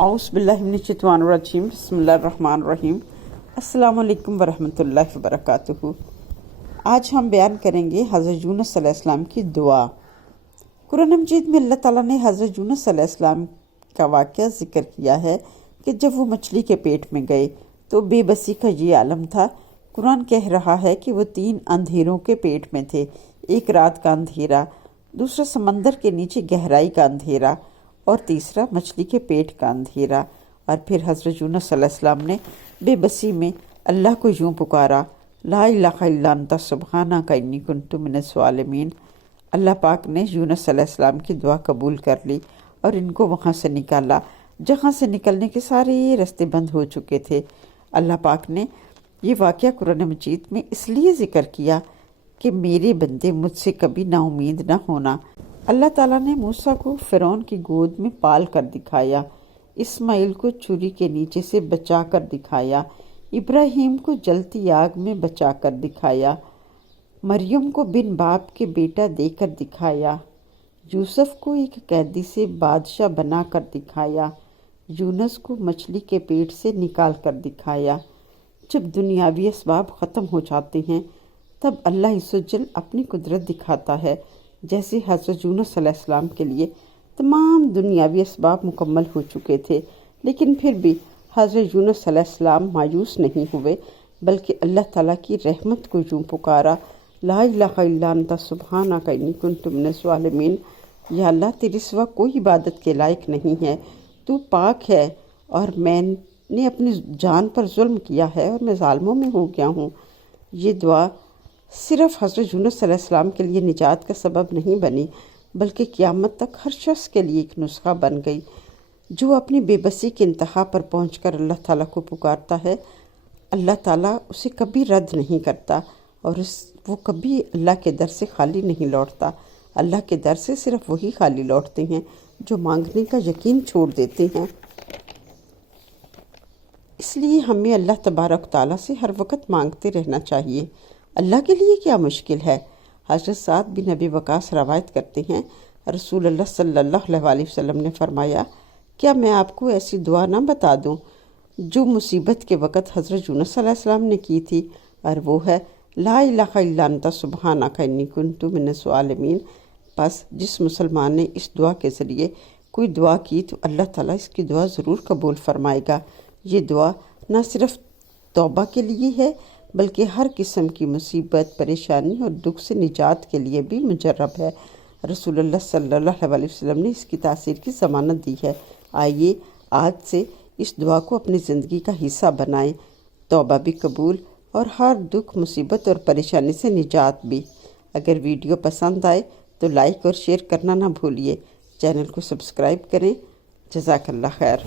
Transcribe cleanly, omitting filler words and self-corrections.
औज़ु बिल्लाहि मिनश्शैतानिर्रजीम बिस्मिल्लाहिर्रहमानिर्रहीम। अस्सलाम वालेकुम वरहमतुल्लाहि वबरकातुहू। आज हम बयान करेंगे हज़रत यूनुस अलैहिस्सलाम की दुआ। कुरान मजीद में अल्लाह ताला ने हज़रत यूनुस अलैहिस्सलाम का वाक़या ज़िक्र किया है कि जब वो मछली के पेट में गए तो बेबसी का ये आलम था। कुरान कह रहा है कि वो 3 अंधेरों के पेट में थे। एक रात का अंधेरा, दूसरा समंदर के नीचे गहराई का अंधेरा और तीसरा मछली के पेट का अंधेरा। और फिर हज़रत यूनुस अलैहिस्सलाम ने बेबसी में अल्लाह को यूँ पुकारा, ला इलाहा इल्ला अंता सुब्हानका इन्नी कुन्तु मिनज़ ज़ालिमीन। अल्लाह पाक ने यूनुस अलैहिस्सलाम की दुआ कबूल कर ली और इनको वहाँ से निकाला जहाँ से निकलने के सारे रास्ते बंद हो चुके थे। अल्लाह पाक ने ये वाक़या कुरान मजीद में इसलिए ज़िक्र किया कि मेरे बंदे मुझसे कभी नाउमीद ना होना। अल्लाह ताला ने मूसा को फ़िरौन की गोद में पाल कर दिखाया, इस्माइल को छुरी के नीचे से बचा कर दिखाया, इब्राहीम को जलती आग में बचा कर दिखाया, मरियम को बिन बाप के बेटा देकर दिखाया, यूसुफ को एक कैदी से बादशाह बना कर दिखाया, यूनुस को मछली के पेट से निकाल कर दिखाया। जब दुनियावी असबाब ख़त्म हो जाते हैं तब अल्लाह इज़्ज़तजल अपनी कुदरत दिखाता है। जैसे हज़रत यूनुस अलैहिस्सलाम के लिए तमाम दुनियावी असबाब मुकम्मल हो चुके थे, लेकिन फिर भी हज़रत यूनुस अलैहिस्सलाम मायूस नहीं हुए, बल्कि अल्लाह ताला की रहमत को यूँ पुकारा, ला इलाहा इल्ला अंता सुब्हानका इन्नी कुन्तु मिनज़ ज़ालिमीन। या अल्लाह, तेरे सिवा कोई इबादत के लायक नहीं है, तू पाक है और मैंने अपनी जान पर जुल्म किया है और मैं ज़ालिमों में हो गया हूँ। ये दुआ सिर्फ़ हज़रत यूनुस अलैहिस्सलाम के लिए निजात का सबब नहीं बनी, बल्कि क़यामत तक हर शख्स के लिए एक नुस्खा बन गई। जो अपनी बेबसी की इंतहा पर पहुंचकर अल्लाह ताला को पुकारता है, अल्लाह ताला उसे कभी रद्द नहीं करता और वो कभी अल्लाह के दर से खाली नहीं लौटता। अल्लाह के दर से सिर्फ़ वही खाली लौटते हैं जो मांगने का यकीन छोड़ देते हैं। इसलिए हमें अल्लाह तबारक ताला से हर वक्त मांगते रहना चाहिए। अल्लाह के लिए क्या मुश्किल है। हज़रत साद बिन अबी वक़ास रवायत करते हैं, रसूल अल्लाह सल्लल्लाहु अलैहि वसल्लम ने फरमाया, क्या मैं आपको ऐसी दुआ ना बता दूं जो मुसीबत के वक़्त हज़रत यूनुस अलैहिस्सलाम ने की थी, और वो है ला इलाहा इल्ला अंता सुब्हानका इन्नी कुन्तु मिनज़ ज़ालिमीन। बस जिस मुसलमान ने इस दुआ के ज़रिए कोई दुआ की तो अल्लाह ताला इसकी दुआ ज़रूर कबूल फरमाएगा। ये दुआ न सिर्फ़ तौबा के लिए है, बल्कि हर किस्म की मुसीबत, परेशानी और दुख से निजात के लिए भी मुजर्रब है। रसूलुल्लाह सल्लल्लाहु अलैहि वसल्लम ने इसकी तासीर की ज़मानत दी है। आइए आज से इस दुआ को अपनी ज़िंदगी का हिस्सा बनाएं। तौबा भी कबूल और हर दुख, मुसीबत और परेशानी से निजात भी। अगर वीडियो पसंद आए तो लाइक और शेयर करना ना भूलिए। चैनल को सब्सक्राइब करें। जज़ाकल्लाह खैर।